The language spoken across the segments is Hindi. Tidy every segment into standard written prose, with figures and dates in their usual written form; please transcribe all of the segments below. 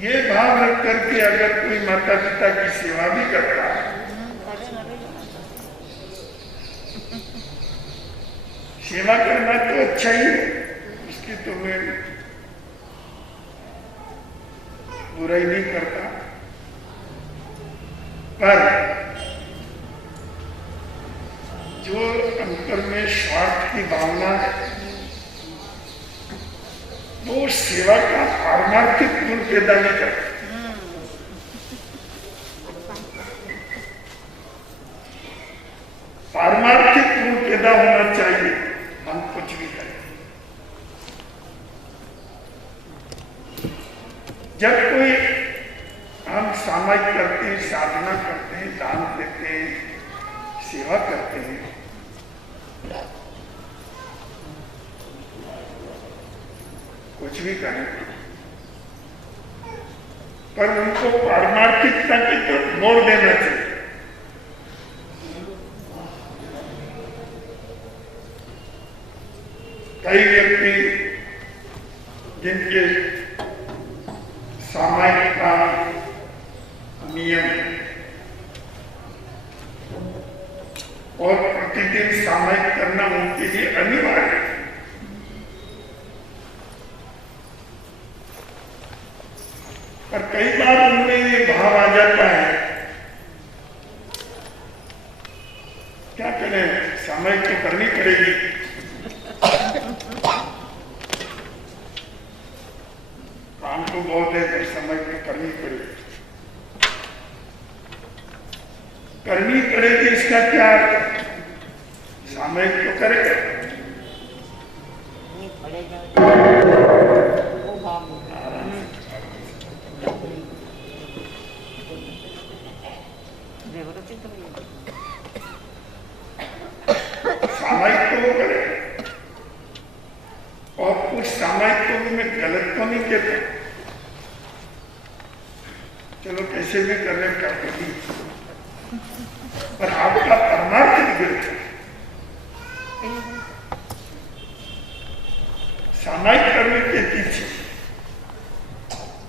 ये भाव रख करके अगर कोई माता पिता की सेवा भी करता है, सेवा करना तो अच्छा ही है, उसकी तो मैं बुराई नहीं करता, पर जो अंतर में स्वार्थ की भावना है वो सेवा का पारमार्थिक गुण पैदा नहीं करता। पारमार्थिक गुण पैदा होना चाहिए, हम कुछ भी करें। जब कोई हम सामाजिक करते हैं, साधना करते हैं, दान देते हैं, सेवा करते हैं, कुछ भी करें, पर उनको पारमार्थिकता की तरफ मोड़ देना चाहिए। कई व्यक्ति जिनके सामाजिक काम, नियम और प्रतिदिन सामाजिक करना उनके लिए अनिवार्य है, पर कई बार उनमें ये भाव आ जाता है, क्या करें, सामाजिक तो करनी पड़ेगी, काम तो बहुत है, पर सामाजिक तो करनी पड़ेगी। करनी पड़ेगी इसका क्या अर्थ? सामाजिक तो करेगा, सामाजिक तो वो करे, और कुछ सामाजिक को भी मैं गलत तो नहीं कहता, चलो कैसे भी करने का कभी, पर आपका परमार्थ बिगड़ गया। सामाजिक करने के पीछे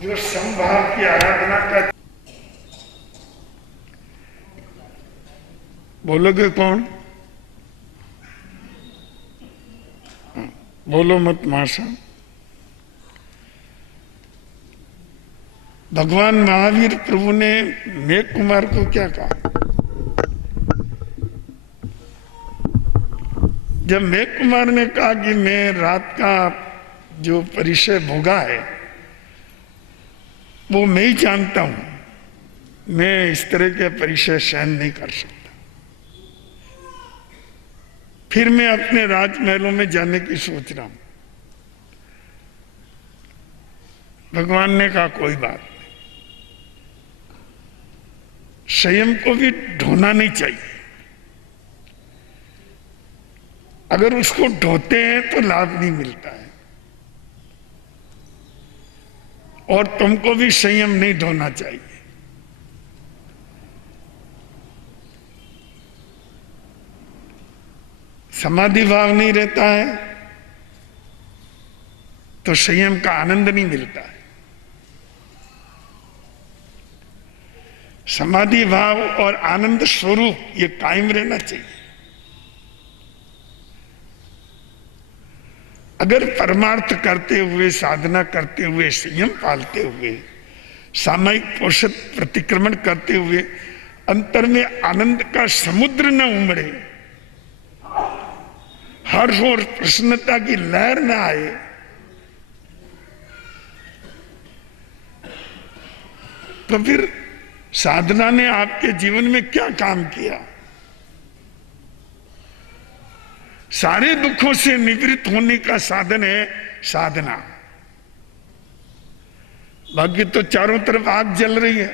जो समभाव की आराधना का, बोलोगे कौन? बोलो मत माशा। भगवान महावीर प्रभु ने मेघ कुमार को क्या कहा? जब मेघ कुमार ने कहा कि मैं रात का जो परिचय भोगा है वो मैं ही जानता हूं, मैं इस तरह के परिचय सहन नहीं कर सकता, फिर मैं अपने राजमहलों में जाने की सोच रहा हूं। भगवान ने कहा कोई बात नहीं, संयम को भी ढोना नहीं चाहिए, अगर उसको ढोते हैं तो लाभ नहीं मिलता है, और तुमको भी संयम नहीं ढोना चाहिए। समाधि भाव नहीं रहता है तो संयम का आनंद नहीं मिलता है। समाधि भाव और आनंद स्वरूप ये कायम रहना चाहिए। अगर परमार्थ करते हुए, साधना करते हुए, संयम पालते हुए, सामायिक पोषक प्रतिक्रमण करते हुए अंतर में आनंद का समुद्र न उमड़े, हर्ष और प्रसन्नता की लहर न आए, तो फिर साधना ने आपके जीवन में क्या काम किया? सारे दुखों से निवृत्त होने का साधन है साधना। बाकी तो चारों तरफ आग जल रही है,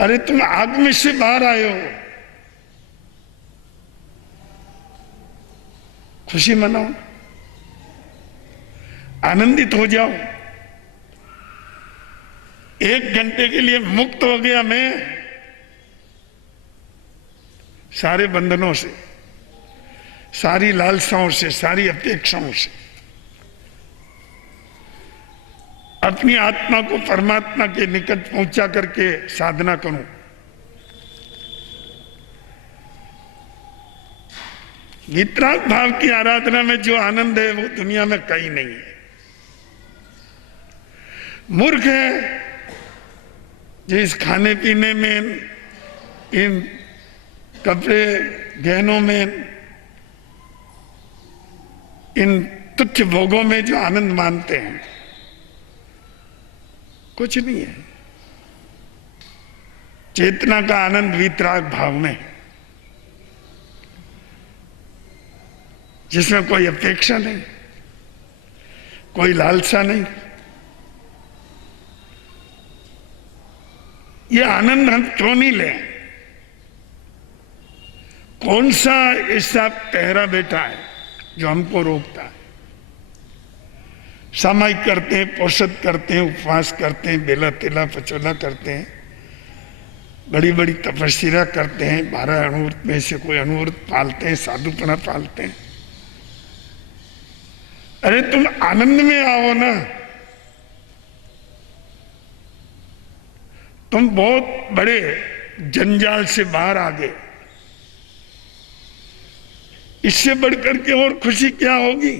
अरे तुम आग में से बाहर आए हो, खुशी मनाओ, आनंदित हो जाओ। 1 घंटे के लिए मुक्त हो गया मैं सारे बंधनों से, सारी लालसाओं से, सारी अपेक्षाओं से। अपनी आत्मा को परमात्मा के निकट पहुंचा करके साधना करूं। वितराग भाव की आराधना में जो आनंद है वो दुनिया में कहीं नहीं है। मूर्ख है जो इस खाने पीने में, इन कपड़े गहनों में, इन तुच्छ भोगों में जो आनंद मानते हैं, कुछ नहीं है। चेतना का आनंद वितराग भाव में, जिसमें कोई अपेक्षा नहीं, कोई लालसा नहीं। ये आनंद हम क्यों नहीं लें? कौन सा ऐसा पहरा बैठा है जो हमको रोकता है? सामायिक करते हैं, पोषद करते हैं, उपवास करते हैं, बेला तेला पचोला करते हैं, बड़ी बड़ी तपस्या करते हैं, 12 अणुव्रत में से कोई अणुव्रत पालते हैं, साधुपना पालते हैं। अरे तुम आनंद में आओ ना। तुम बहुत बड़े जंजाल से बाहर आ गए। इससे बढ़कर के और खुशी क्या होगी?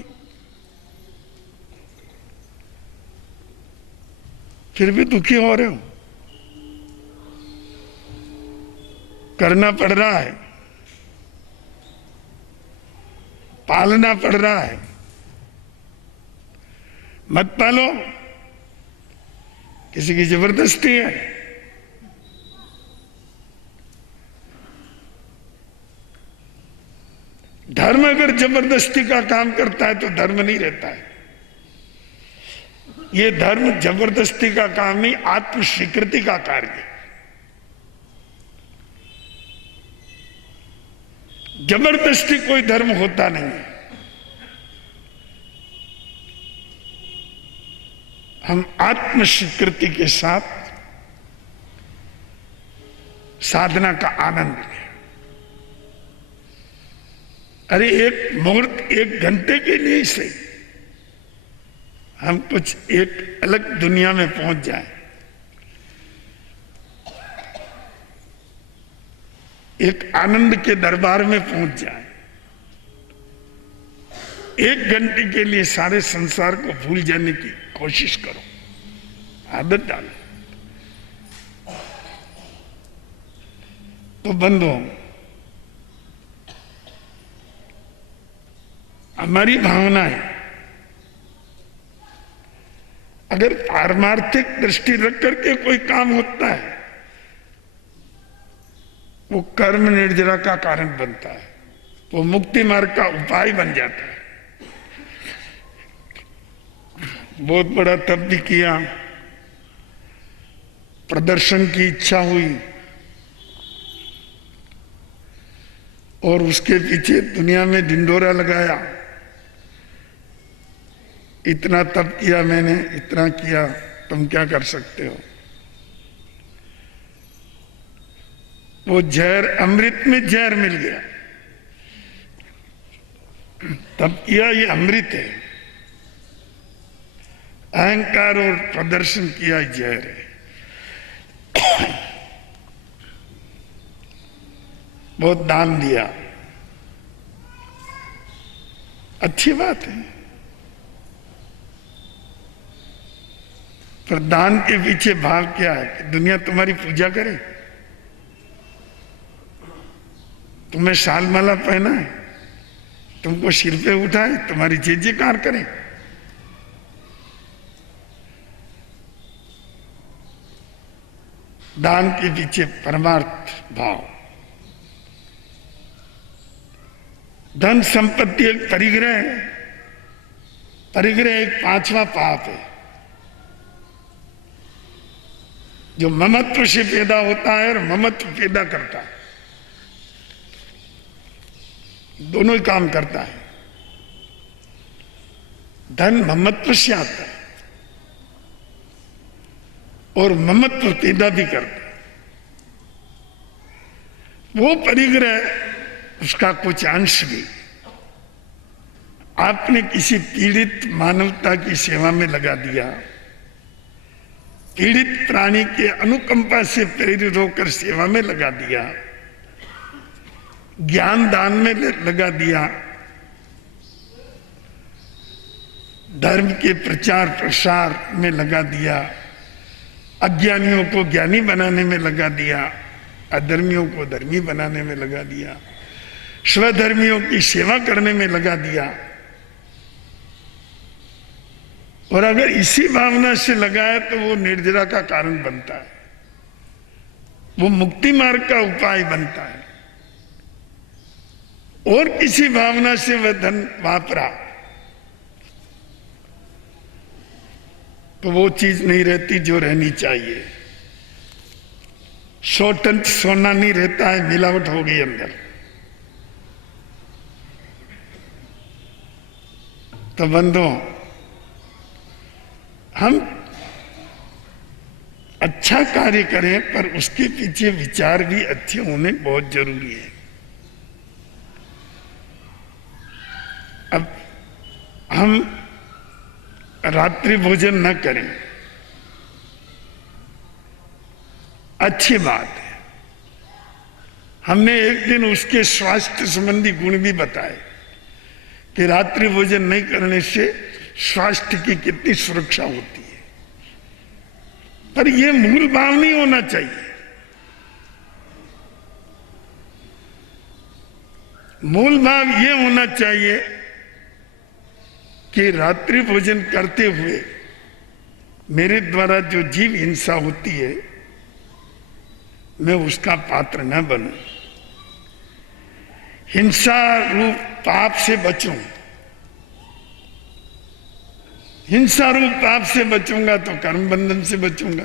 फिर भी दुखी हो रहे हो। करना पड़ रहा है, पालना पड़ रहा है। मत पालो, किसी की जबरदस्ती है। धर्म अगर जबरदस्ती का काम करता है तो धर्म नहीं रहता है। ये धर्म जबरदस्ती का काम नहीं, आत्म स्वीकृति का कार्य है। जबरदस्ती कोई धर्म होता नहीं है। हम आत्म स्वीकृति के साथ साधना का आनंद लें। अरे एक मुहूर्त, 1 घंटे के लिए सही, हम कुछ एक अलग दुनिया में पहुंच जाएं। एक आनंद के दरबार में पहुंच जाएं। 1 घंटे के लिए सारे संसार को भूल जाने की कोशिश करो, आदत डालो तो बंद हो। हमारी भावना है, अगर पारमार्थिक दृष्टि रख करके कोई काम होता है, वो कर्म निर्जरा का कारण बनता है, वो मुक्ति मार्ग का उपाय बन जाता है। बहुत बड़ा तप भी किया, प्रदर्शन की इच्छा हुई और उसके पीछे दुनिया में ढिंढोरा लगाया, इतना तप किया मैंने, इतना किया, तुम क्या कर सकते हो? वो जहर, अमृत में जहर मिल गया। तप किया, ये अमृत है। अहंकार और प्रदर्शन किया, जहर है। बहुत दान दिया, अच्छी बात है, पर दान के पीछे भाव क्या है कि दुनिया तुम्हारी पूजा करे, तुम्हें शाल माला पहना है, तुमको सिर पे उठाए, तुम्हारी जय जयकार करे। दान के पीछे परमार्थ भाव। धन संपत्ति एक परिग्रह है। परिग्रह एक 5वां पाप है जो ममत्व से पैदा होता है और ममत्व पैदा करता है, दोनों ही काम करता है। धन ममत्व से आता है और ममत्व पैदा भी करता है। वो परिग्रह, उसका कुछ अंश भी आपने किसी पीड़ित मानवता की सेवा में लगा दिया, पीड़ित प्राणी के अनुकंपा से प्रेरित होकर सेवा में लगा दिया, ज्ञान दान में लगा दिया, धर्म के प्रचार प्रसार में लगा दिया, अज्ञानियों को ज्ञानी बनाने में लगा दिया, अधर्मियों को धर्मी बनाने में लगा दिया, स्वधर्मियों की सेवा करने में लगा दिया। और अगर इसी भावना से लगाए तो वो निर्जरा का कारण बनता है, वो मुक्ति मार्ग का उपाय बनता है। और किसी भावना से वह धन वापरा तो वो चीज नहीं रहती जो रहनी चाहिए। 100 टन सोना नहीं रहता है, मिलावट हो गई अंदर। तो बंधुओं, हम अच्छा कार्य करें पर उसके पीछे विचार भी अच्छे होने बहुत जरूरी है। अब हम रात्रि भोजन न करें, अच्छी बात है। हमने एक दिन उसके स्वास्थ्य संबंधी गुण भी बताए कि रात्रि भोजन नहीं करने से स्वास्थ्य की कितनी सुरक्षा होती है। पर यह मूल भाव नहीं होना चाहिए। मूल भाव यह होना चाहिए कि रात्रि भोजन करते हुए मेरे द्वारा जो जीव हिंसा होती है मैं उसका पात्र न बनूं, हिंसा रूप पाप से बचूं। हिंसा रूप पाप से बचूंगा तो कर्म बंधन से बचूंगा,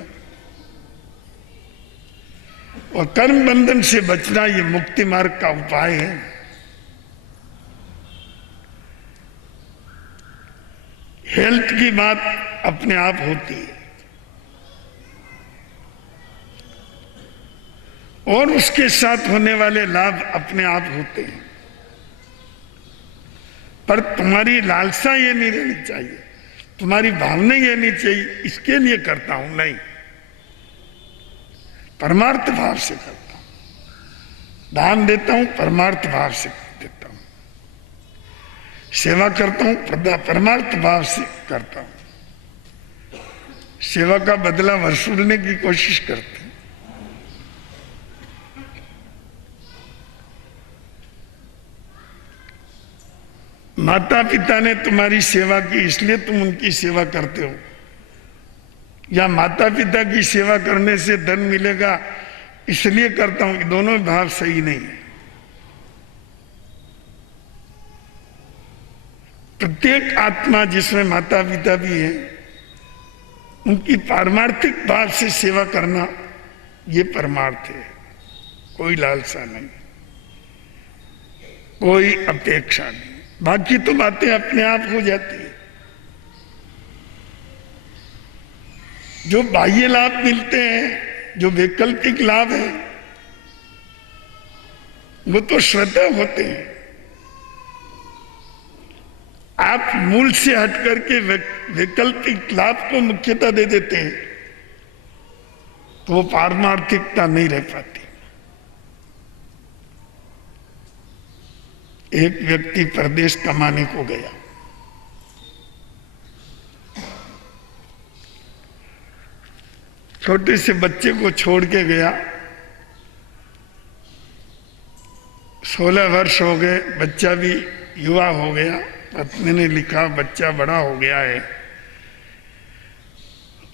और कर्म बंधन से बचना ये मुक्ति मार्ग का उपाय है। हेल्थ की बात अपने आप होती है और उसके साथ होने वाले लाभ अपने आप होते हैं, पर तुम्हारी लालसा ये नहीं रहनी चाहिए, तुम्हारी भावना ये नहीं चाहिए इसके लिए करता हूं, नहीं, परमार्थ भाव से करता हूं। दान देता हूं परमार्थ भाव से देता हूं, सेवा करता हूं परमार्थ भाव से करता हूं। सेवा का बदला वसूलने की कोशिश करते हैं। माता पिता ने तुम्हारी सेवा की इसलिए तुम उनकी सेवा करते हो, या माता पिता की सेवा करने से धन मिलेगा इसलिए करता हूं, दोनों भाव सही नहीं है। प्रत्येक आत्मा जिसमें माता पिता भी है उनकी पारमार्थिक भाव से सेवा करना ये परमार्थ है। कोई लालसा नहीं, कोई अपेक्षा नहीं, बाकी तो बातें अपने आप हो जाती है। जो बाह्य लाभ मिलते हैं, जो वैकल्पिक लाभ है, वो तो श्रद्धा होते हैं। आप मूल से हट करके वैकल्पिक लाभ को मुख्यता दे देते हैं तो वो पारमार्थिकता नहीं रह पाती। एक व्यक्ति परदेश कमाने को गया, छोटे से बच्चे को छोड़ के गया। 16 वर्ष हो गए, बच्चा भी युवा हो गया। पत्नी ने लिखा बच्चा बड़ा हो गया है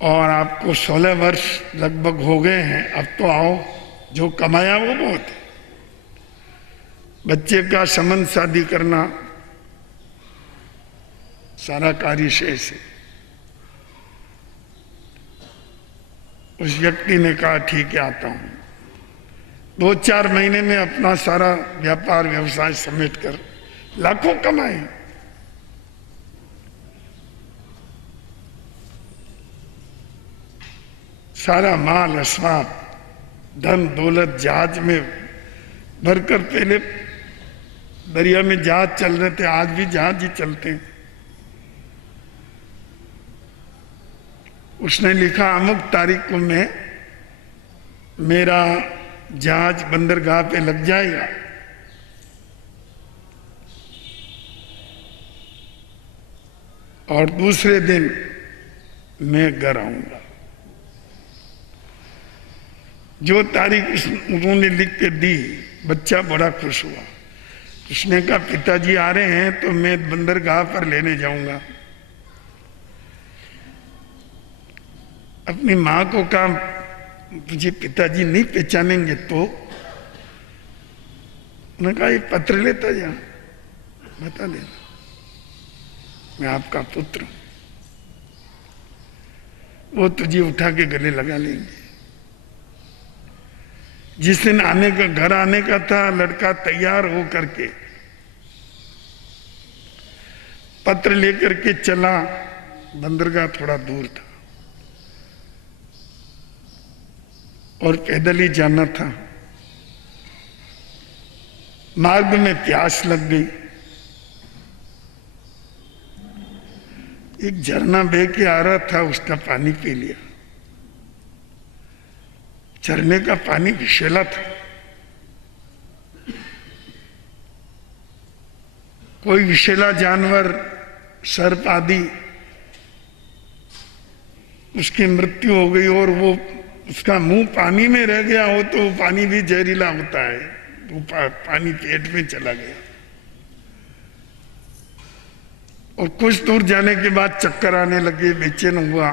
और आपको 16 वर्ष लगभग हो गए हैं, अब तो आओ, जो कमाया वो बहुत है। बच्चे का संबंध शादी करना सारा कार्य शेष है। उस व्यक्ति ने कहा ठीक है आता हूं। 2-4 महीने में अपना सारा व्यापार व्यवसाय समेटकर लाखों कमाए। सारा माल असबाब धन दौलत जहाज में भरकर, पहले दरिया में जहाज चल रहे थे, आज भी जहाज ही चलते हैं। उसने लिखा अमुक तारीख को मैं मेरा जहाज बंदरगाह पे लग जाएगा, और दूसरे दिन मैं घर आऊंगा। जो तारीख उन्होंने लिख के दी, बच्चा बड़ा खुश हुआ। उसने कहा पिताजी आ रहे हैं तो मैं बंदरगाह पर लेने जाऊंगा। अपनी माँ को कहा मुझे पिताजी नहीं पहचानेंगे तो? उन्होंने कहा ये पत्र लेता जा, बता देना मैं आपका पुत्र हूं, वो तुझे उठा के गले लगा लेंगे। जिस दिन आने का घर आने का था, लड़का तैयार हो करके पत्र लेकर के चला। बंदरगाह थोड़ा दूर था और पैदल ही जाना था। मार्ग में प्यास लग गई। एक झरना बह के आ रहा था, उसका पानी पी लिया। झरने का पानी विषैला था। कोई विषैला जानवर, सर्प आदि, उसकी मृत्यु हो गई और वो उसका मुंह पानी में रह गया हो तो पानी भी जहरीला होता है। वो पानी पेट में चला गया और कुछ दूर जाने के बाद चक्कर आने लगे, बेचैन हुआ।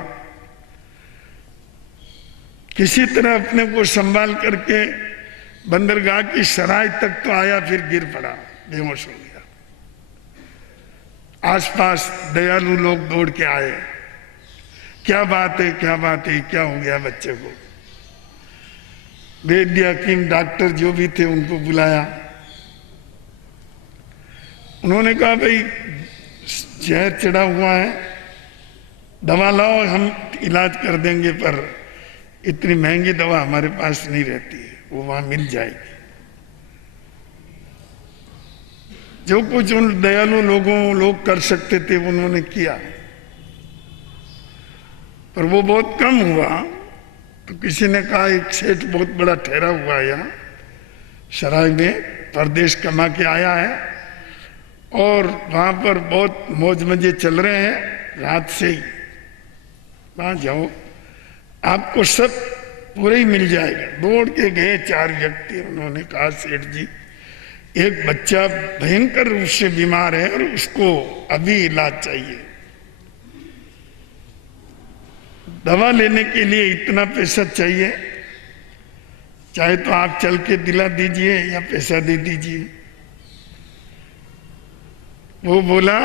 किसी तरह अपने को संभाल करके बंदरगाह की सराय तक तो आया, फिर गिर पड़ा, बेहोश हो गया। आसपास दयालु लोग दौड़ के आए, क्या बात है, क्या बात है, क्या हो गया बच्चे को? वैद्य, हकीम, डॉक्टर जो भी थे उनको बुलाया। उन्होंने कहा भाई जहर चढ़ा हुआ है, दवा लाओ, हम इलाज कर देंगे, पर इतनी महंगी दवा हमारे पास नहीं रहती है, वो वहां मिल जाएगी। जो कुछ उन दयालु लोग कर सकते थे उन्होंने किया, पर वो बहुत कम हुआ। तो किसी ने कहा एक सेठ बहुत बड़ा ठहरा हुआ है यहाँ सराय में, परदेश कमा के आया है और वहां पर बहुत मौज मजे चल रहे हैं रात से ही, वहां जाओ, आपको सब पूरे ही मिल जाएगा। दौड़ के गए 4 व्यक्ति। उन्होंने कहा सेठ जी एक बच्चा भयंकर रूप से बीमार है और उसको अभी इलाज चाहिए, दवा लेने के लिए इतना पैसा चाहिए, चाहे तो आप चल के दिला दीजिए या पैसा दे दीजिए। वो बोला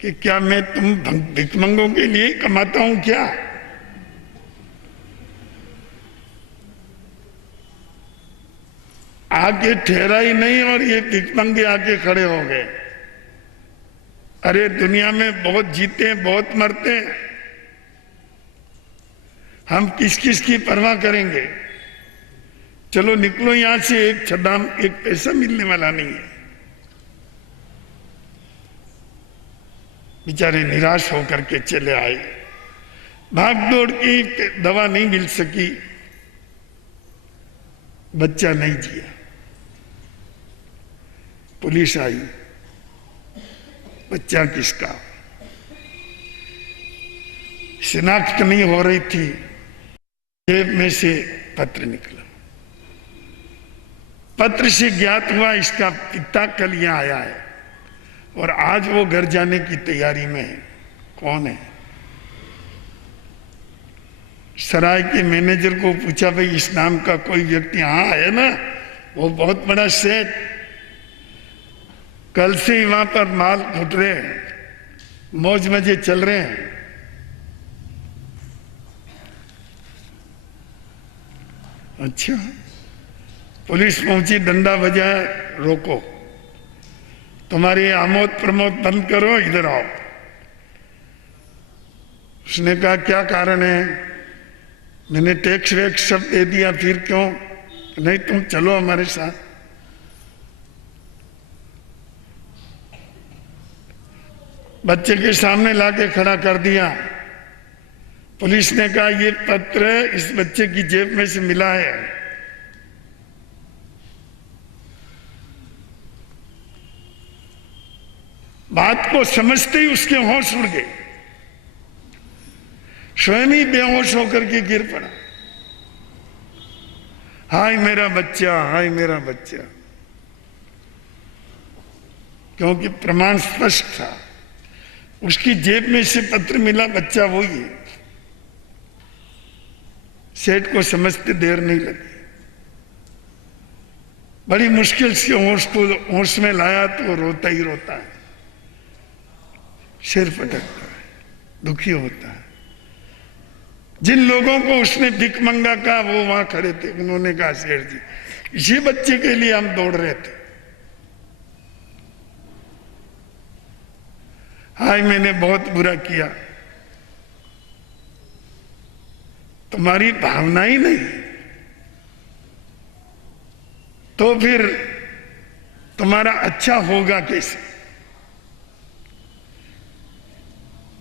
कि क्या मैं तुम भिखमंगों के लिए कमाता हूं क्या? आके ठहरा ही नहीं और ये भिखमंगे आके खड़े हो गए। अरे दुनिया में बहुत जीते हैं, बहुत मरते हैं, हम किस किस की परवाह करेंगे? चलो निकलो यहां से, एक छदाम, एक पैसा मिलने वाला नहीं है। बेचारे निराश होकर के चले आए। भाग दौड़ की दवा नहीं मिल सकी, बच्चा नहीं जिया। पुलिस आई, बच्चा किसका? शिनाख्त नहीं हो रही थी। जेब में से पत्र निकला। पत्र से ज्ञात हुआ इसका पिता कल यहां आया है और आज वो घर जाने की तैयारी में है। कौन है? सराय के मैनेजर को पूछा भाई इस नाम का कोई व्यक्ति यहां है ना? वो बहुत बड़ा सेठ, कल से ही वहां पर माल घुट रहे हैं, मौज मजे चल रहे हैं। अच्छा, पुलिस पहुंची, डंडा बजाया, रोको, तुम्हारी आमोद प्रमोद बंद करो, इधर आओ। उसने कहा क्या कारण है? मैंने टैक्स वैक्स सब दे दिया, फिर क्यों? नहीं तुम चलो हमारे साथ। बच्चे के सामने लाके खड़ा कर दिया। पुलिस ने कहा ये पत्र इस बच्चे की जेब में से मिला है। बात को समझते ही उसके होश उड़ गए, स्वयं ही बेहोश होकर के गिर पड़ा। हाय मेरा बच्चा, हाय मेरा बच्चा। क्योंकि प्रमाण स्पष्ट था, उसकी जेब में से पत्र मिला, बच्चा वही है। सेठ को समझते देर नहीं लगी, बड़ी मुश्किल से होश में लाया तो रोता ही रोता है, सिर फटकता है, दुखी होता है। जिन लोगों को उसने भिख मंगा कहा वो वहां खड़े थे, उन्होंने कहा सेठ जी इसी बच्चे के लिए हम दौड़ रहे थे। हाय मैंने बहुत बुरा किया, तुम्हारी भावना ही नहीं तो फिर तुम्हारा अच्छा होगा कैसे?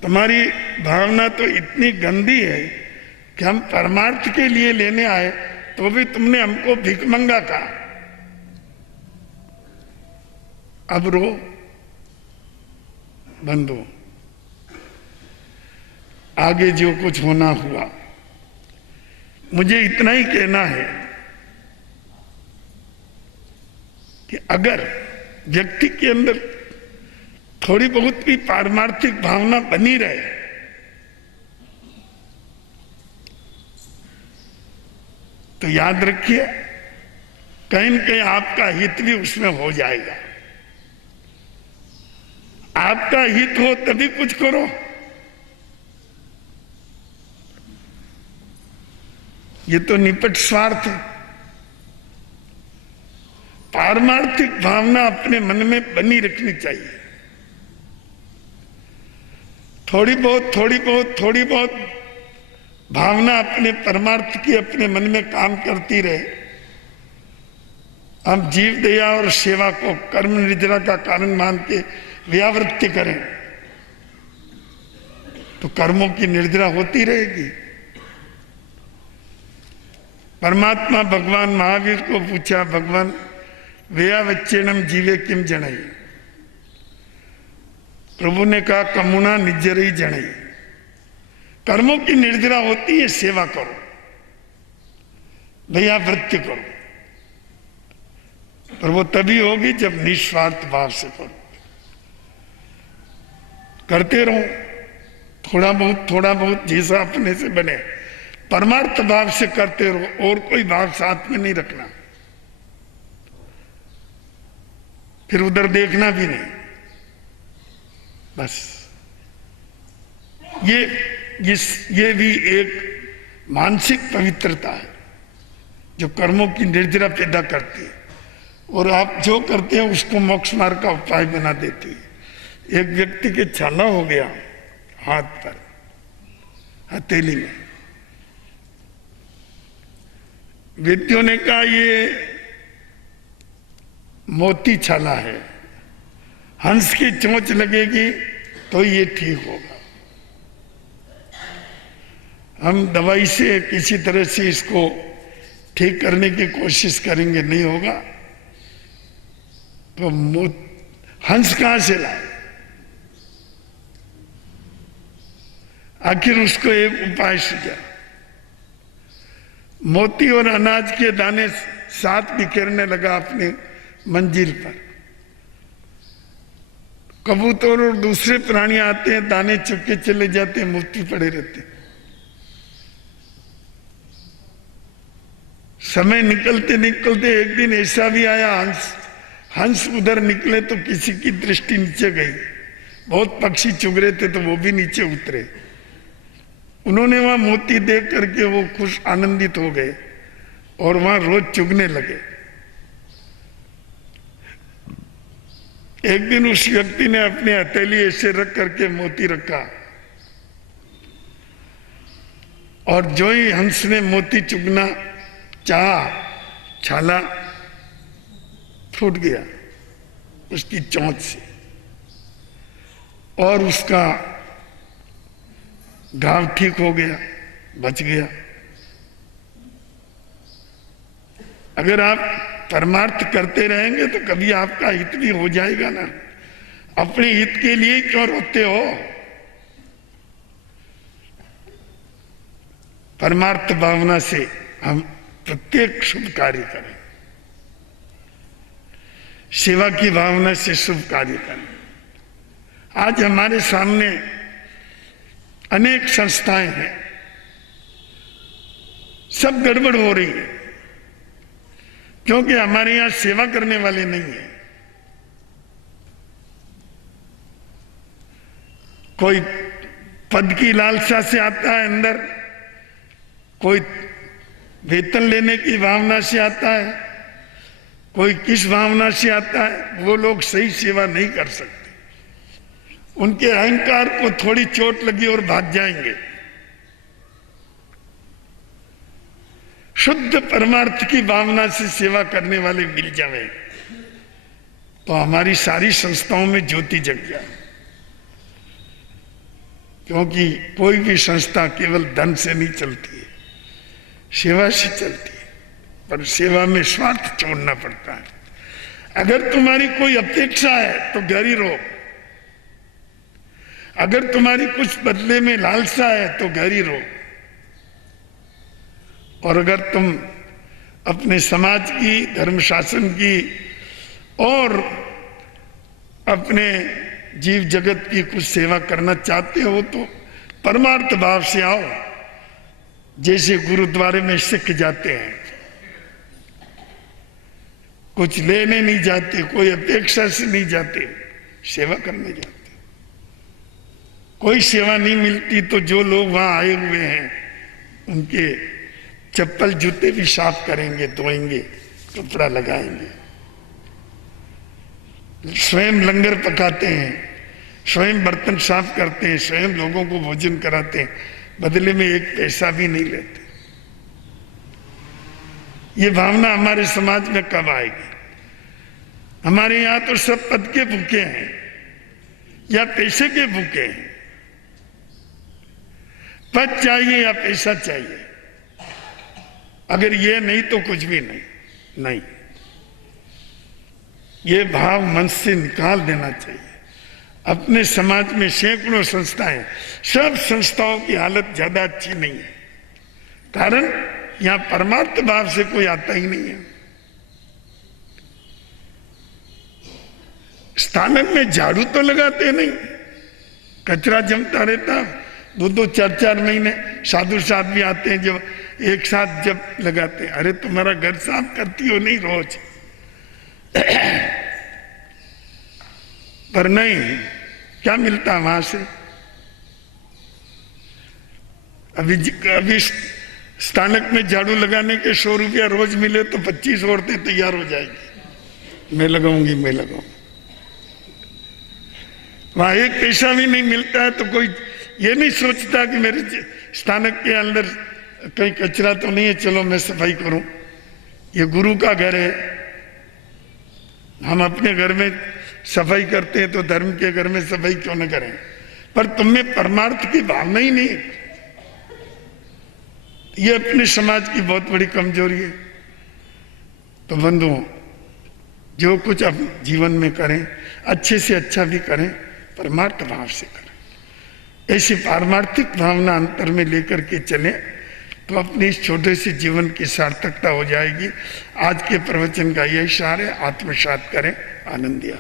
तुम्हारी भावना तो इतनी गंदी है कि हम परमार्थ के लिए लेने आए तो भी तुमने हमको भिख मंगा कहा। अब रो बंद हो, आगे जो कुछ होना हुआ। मुझे इतना ही कहना है कि अगर व्यक्ति के अंदर थोड़ी बहुत भी पारमार्थिक भावना बनी रहे तो याद रखिए कहीं न कहीं आपका हित भी उसमें हो जाएगा। आपका हित हो तभी कुछ करो। ये तो निपट स्वार्थ है। पारमार्थिक भावना अपने मन में बनी रखनी चाहिए। थोड़ी बहुत भावना अपने परमार्थ की अपने मन में काम करती रहे। हम जीव दया और सेवा को कर्म निद्रा का कारण मान के व्यावृत्ति करें तो कर्मों की निर्जरा होती रहेगी। परमात्मा भगवान महावीर को पूछा, भगवान व्यावच्चेनम जीवे किम जणई? प्रभु ने कहा कमुना निजरई जणई। कर्मों की निर्जरा होती है, सेवा करो, व्यावृत्ति करो, पर वो तभी होगी जब निस्वार्थ भाव से करो। करते रहो थोड़ा बहुत जैसा अपने से बने, परमार्थ भाव से करते रहो और कोई भाव साथ में नहीं रखना, फिर उधर देखना भी नहीं। बस ये भी एक मानसिक पवित्रता है जो कर्मों की निर्जरा पैदा करती है और आप जो करते हैं उसको मोक्ष मार्ग का उपाय बना देती है। एक व्यक्ति के छाला हो गया हाथ पर, हथेली में। वैद्यों ने कहा ये मोती छाला है, हंस की चोंच लगेगी तो ये ठीक होगा। हम दवाई से किसी तरह से इसको ठीक करने की कोशिश करेंगे, नहीं होगा तो हंस कहां से लाए? आखिर उसको एक उपाय सूझा, मोती और अनाज के दाने साथ बिखेरने लगा अपने मंजिल पर। कबूतर और दूसरे प्राणी आते हैं, दाने चुप के चले जाते हैं, मोती पड़े रहते हैं। समय निकलते निकलते एक दिन ऐसा भी आया, हंस उधर निकले तो किसी की दृष्टि नीचे गई। बहुत पक्षी चुग रहे थे तो वो भी नीचे उतरे। उन्होंने वहां मोती देख करके वो खुश आनंदित हो गए और वहां रोज चुगने लगे। एक दिन उस व्यक्ति ने अपने हथेली ऐसे रख करके मोती रखा और जो ही हंस ने मोती चुगना चाहा, छाला फूट गया उसकी चोंच से और उसका घाव ठीक हो गया, बच गया। अगर आप परमार्थ करते रहेंगे तो कभी आपका हित भी हो जाएगा ना। अपने हित के लिए क्यों रोते हो? परमार्थ भावना से हम प्रत्येक शुभ कार्य करें, सेवा की भावना से शुभ कार्य करें। आज हमारे सामने अनेक संस्थाएं हैं, सब गड़बड़ हो रही है क्योंकि हमारे यहां सेवा करने वाले नहीं है। कोई पद की लालसा से आता है अंदर, कोई वेतन लेने की भावना से आता है, कोई किस भावना से आता है। वो लोग सही सेवा नहीं कर सकते, उनके अहंकार को थोड़ी चोट लगी और भाग जाएंगे। शुद्ध परमार्थ की भावना से सेवा करने वाले मिल जाए तो हमारी सारी संस्थाओं में ज्योति जग जाए। क्योंकि कोई भी संस्था केवल धन से नहीं चलती है, सेवा से चलती है, पर सेवा में स्वार्थ छोड़ना पड़ता है। अगर तुम्हारी कोई अपेक्षा है तो घर ही रहो, अगर तुम्हारी कुछ बदले में लालसा है तो घर ही रहो, और अगर तुम अपने समाज की, धर्म शासन की और अपने जीव जगत की कुछ सेवा करना चाहते हो तो परमार्थ भाव से आओ। जैसे गुरुद्वारे में सिख जाते हैं, कुछ लेने नहीं जाते, कोई अपेक्षा से नहीं जाते, सेवा करने जाते। कोई सेवा नहीं मिलती तो जो लोग वहां आए हुए हैं उनके चप्पल जूते भी साफ करेंगे, धोएंगे, कपड़ा लगाएंगे, स्वयं लंगर पकाते हैं, स्वयं बर्तन साफ करते हैं, स्वयं लोगों को भोजन कराते हैं, बदले में एक पैसा भी नहीं लेते। ये भावना हमारे समाज में कब आएगी? हमारे यहां तो सब पद के भूखे हैं या पैसे के भूखे हैं। पद चाहिए या पैसा चाहिए, अगर ये नहीं तो कुछ भी नहीं। ये भाव मन से निकाल देना चाहिए। अपने समाज में सैकड़ों संस्थाएं, सब संस्थाओं की हालत ज्यादा अच्छी नहीं है, कारण यहां परमार्थ भाव से कोई आता ही नहीं है। स्थानक में झाड़ू तो लगाते नहीं, कचरा जमता रहता, 2-2, 4-4 महीने साधु साथ भी आते हैं जब एक साथ जब लगाते हैं। अरे तुम्हारा घर साफ करती हो नहीं रोज? पर नहीं, क्या मिलता वहां से? अभी स्थानक में झाड़ू लगाने के 100 रुपया रोज मिले तो 25 औरतें तैयार हो जाएगी, मैं लगाऊंगी। वहां एक पैसा भी नहीं मिलता है तो कोई ये नहीं सोचता कि मेरे स्थानक के अंदर कहीं कचरा तो नहीं है, चलो मैं सफाई करूं। ये गुरु का घर है, हम अपने घर में सफाई करते हैं तो धर्म के घर में सफाई क्यों न करें? पर तुम में परमार्थ की भावना ही नहीं। ये अपने समाज की बहुत बड़ी कमजोरी है। तो बंधुओं, जो कुछ अब जीवन में करें अच्छे से अच्छा भी करें, परमार्थ भाव से करें। ऐसी पारमार्थिक भावना अंतर में लेकर के चलें तो अपने इस छोटे से जीवन की सार्थकता हो जाएगी। आज के प्रवचन का यही सार है, आत्मसात करें, आनंद दिया।